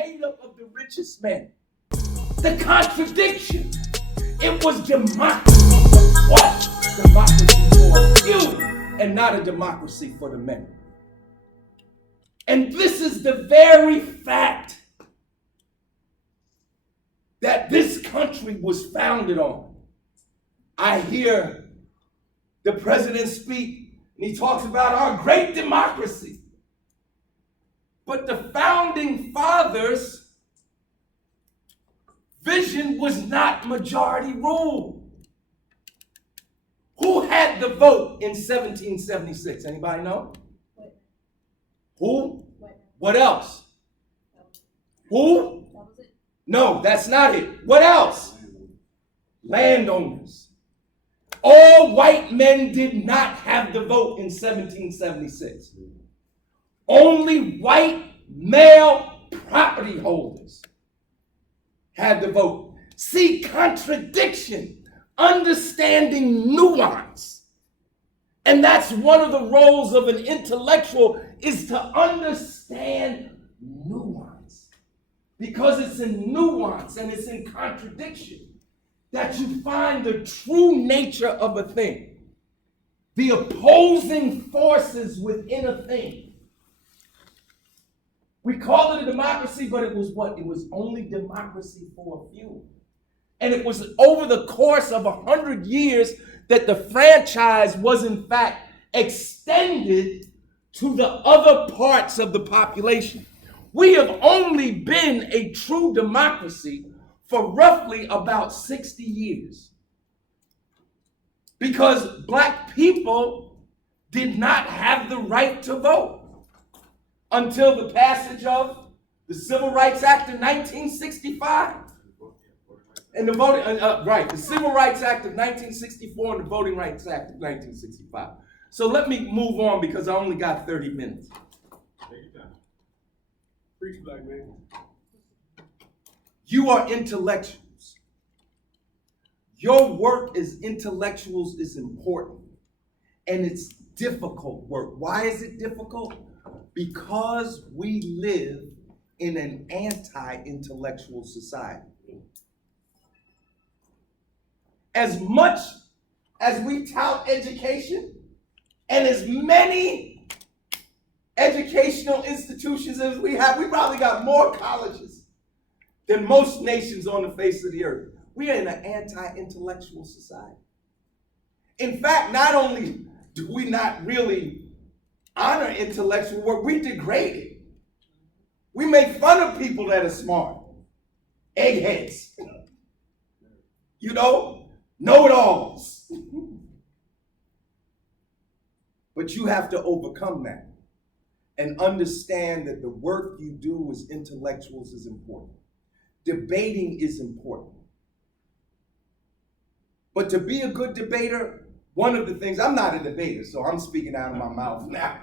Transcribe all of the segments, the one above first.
made up of the richest men. The contradiction, it was democracy. What? Democracy for a few and not a democracy for the many. And this is the very fact that this country was founded on. I hear the president speak, and he talks about our great democracy. But the founding fathers' vision was not majority rule. Who had the vote in 1776? Anybody know? Who? What else? Who? No, that's not it. What else? Landowners. All white men did not have the vote in 1776. Only white male property holders had the vote. See, contradiction, understanding nuance. And that's one of the roles of an intellectual, is to understand nuance. Because it's in nuance and it's in contradiction that you find the true nature of a thing. The opposing forces within a thing. We call it a democracy, but it was what? It was only democracy for a few. And it was over the course of 100 years that the franchise was in fact extended to the other parts of the population. We have only been a true democracy for roughly about 60 years. Because black people did not have the right to vote until the passage of the Civil Rights Act of 1965. And the voting, the Civil Rights Act of 1964 and the Voting Rights Act of 1965. So let me move on because I only got 30 minutes. Take your time. Preach, black man. You are intellectuals. Your work as intellectuals is important. And it's difficult work. Why is it difficult? Because we live in an anti-intellectual society. As much as we tout education, and as many educational institutions as we have, we probably got more colleges than most nations on the face of the earth. We are in an anti-intellectual society. In fact, not only do we not really honor intellectual work, we degrade it. We make fun of people that are smart, eggheads, know-it-alls. But you have to overcome that and understand that the work you do as intellectuals is important. Debating is important. But to be a good debater, one of the things, I'm not a debater, so I'm speaking out of my mouth now.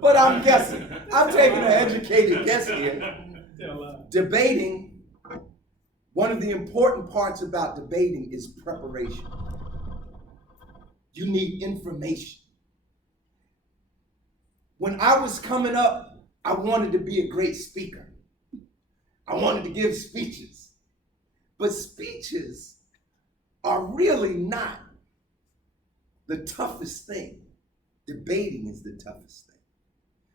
But I'm guessing. I'm taking an educated guess here. Debating, one of the important parts about debating is preparation. You need information. When I was coming up, I wanted to be a great speaker. I wanted to give speeches. But speeches are really not the toughest thing. Debating is the toughest thing.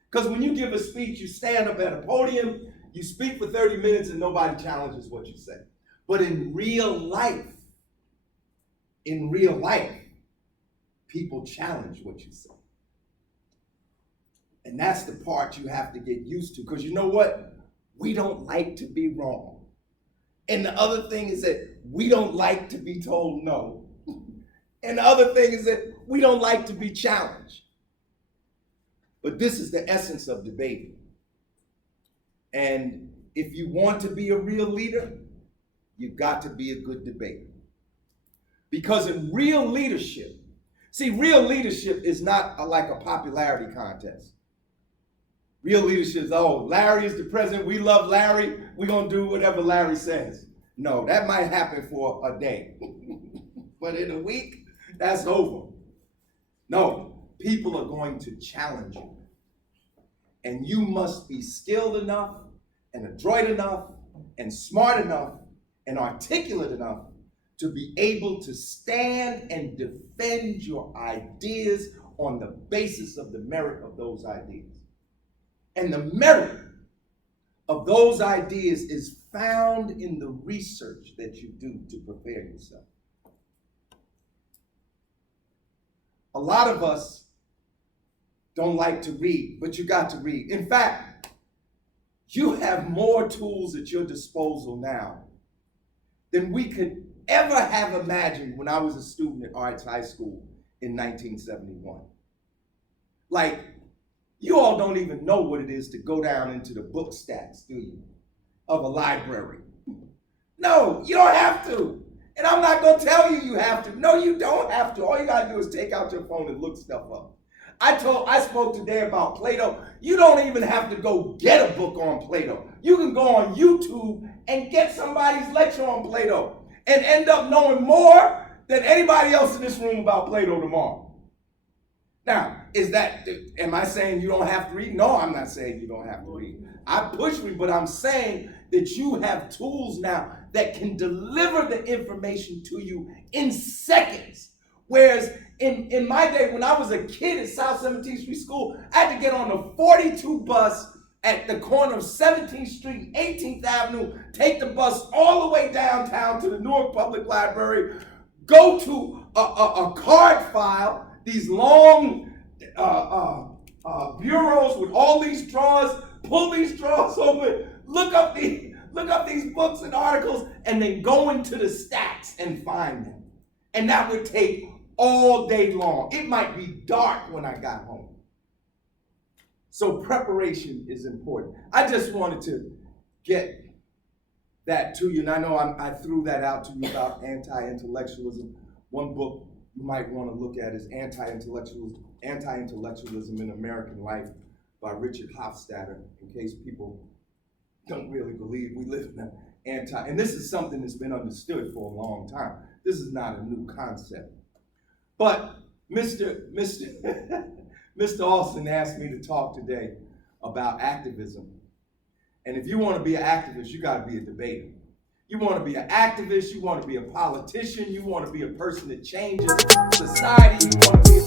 Because when you give a speech, you stand up at a podium, you speak for 30 minutes and nobody challenges what you say. But in real life, people challenge what you say. And that's the part you have to get used to. Because you know what? We don't like to be wrong. And the other thing is that we don't like to be told no. And the other thing is that we don't like to be challenged. But this is the essence of debating. And if you want to be a real leader, you've got to be a good debater. Because in real leadership is not like a popularity contest. Real leadership is, Larry is the president, we love Larry, we're going to do whatever Larry says. No, that might happen for a day. But in a week, that's over. No, people are going to challenge you. And you must be skilled enough and adroit enough and smart enough and articulate enough to be able to stand and defend your ideas on the basis of the merit of those ideas. And the merit of those ideas is found in the research that you do to prepare yourself. A lot of us don't like to read, but you got to read. In fact, you have more tools at your disposal now than we could ever have imagined when I was a student at Arts High School in 1971. Like, you all don't even know what it is to go down into the book stacks, do you, of a library? No, you don't have to. And I'm not going to tell you you have to. No, you don't have to. All you got to do is take out your phone and look stuff up. I spoke today about Plato. You don't even have to go get a book on Plato. You can go on YouTube and get somebody's lecture on Plato and end up knowing more than anybody else in this room about Plato tomorrow. Now, am I saying you don't have to read? No, I'm not saying you don't have to read. I push read, but I'm saying that you have tools now that can deliver the information to you in seconds. Whereas in my day, when I was a kid at South 17th Street School, I had to get on the 42 bus at the corner of 17th Street, 18th Avenue, take the bus all the way downtown to the Newark Public Library, go to a card file, these long bureaus with all these drawers, pull these drawers open, look up these books and articles, and then go into the stacks and find them. And that would take all day long. It might be dark when I got home. So preparation is important. I just wanted to get that to you, and I know I threw that out to you about anti-intellectualism. One book you might want to look at is Anti-Intellectualism in American Life by Richard Hofstadter, in case people don't really believe we live in an and this is something that's been understood for a long time. This is not a new concept. But Mr. Alston asked me to talk today about activism. And if you want to be an activist, you got to be a debater. You want to be an activist, you want to be a politician, you want to be a person that changes society, you want to be